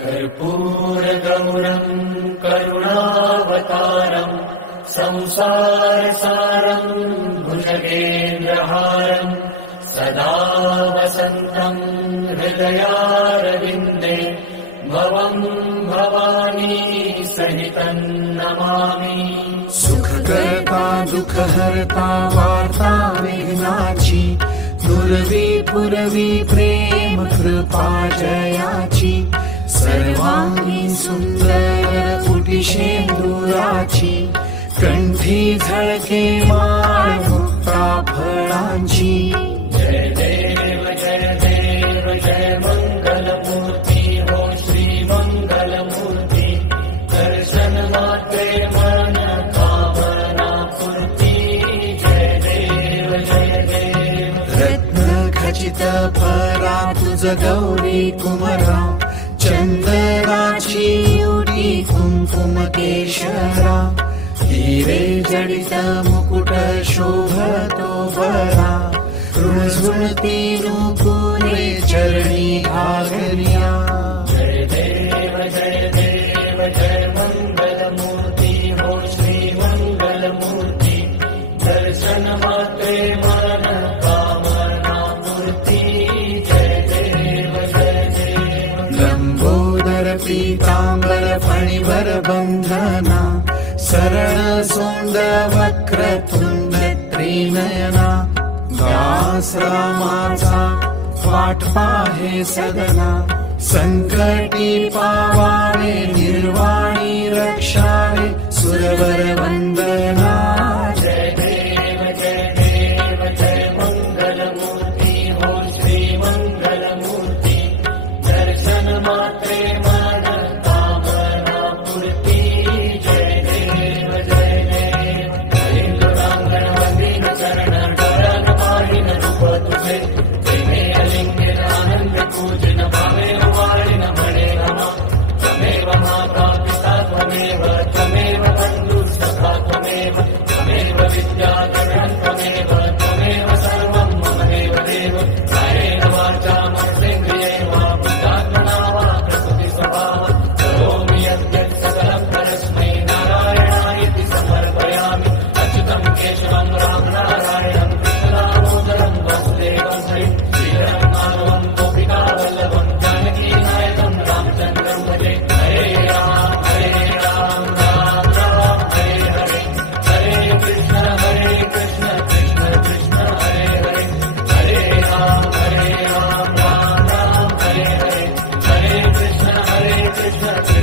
कर्पूरगौरम् करुणावतारम् संसारसारम् भुजगेन्द्रहारम् सदा वसन्तम् हृदयारविन्दे भवम् भवानी सहितम् नमामि। सुखकर्ता दुःखहर्ता वार्ता विघ्नाची दुर्वी पुरवी प्रेम कृपा जयाची सर्वांगी सुंदर कुटिशेंदुराची कंठी झळके माळ मुक्ता फळांची। जय देव जय मंगलमूर्ती हो श्री मंगलमूर्ती दर्शन मात्रे मन कामना पूर्ती। जय देव रत्न खचित परा तुझ गौरी कुमरा चंदनाची उडी कुंकुम केशरा हिरे जडित मुकुट शोभतो बरा रुणझुणती नुपुरे चरणी घागरिया। जय देव जय मंगलमूर्ती हो श्री मंगलमूर्ती दर्शन मात्रे मन कामना पूर्ती। जय देव लंबोदर पीतांबर फणिवर बंधना सरळ सोंड वक्रतुंड त्रिनयना दास रामाचा वाट पाहे सदना संकटी पावावे निर्वाणी रक्षावे सुरवर वंदना। जय देव जय मंगलमूर्ती हो श्री मंगलमूर्ती दर्शन मात्रे मन कामना पूर्ती। जय देव इंदुरांगण वंदीन चरण डरण माहिन रूप तुझे प्रेमे अलिंगन आनंद पूजन भावे वाळिन म्हणे रमा त्वमेव माता पिता त्वमेव त्वमेव बंधु सखा त्वमेव त्वमेव विद्या जगन् त्वमेव त्वमेव सर्वं मम देव देव कायेन वाचा मनसेन्द्रियेण वा बुद्ध्यात्मना वा प्रकृति स्वभावः करोमि यद्यत् सकलं परस्मै नारायणायति समर्पयामि। अच्युतं केशवं रामनारायणं कृष्णदामोदरं वासुदेवं श्रीधरं माधवं गोपिकावल्लभं जानकीनायकं रामचन्द्रं भजे। हरे राम राम राम हरे हरे हरे कृष्ण कृष्ण कृष्ण हरे हरे हरे राम राम राम हरे हरे हरे कृष्ण कृष्ण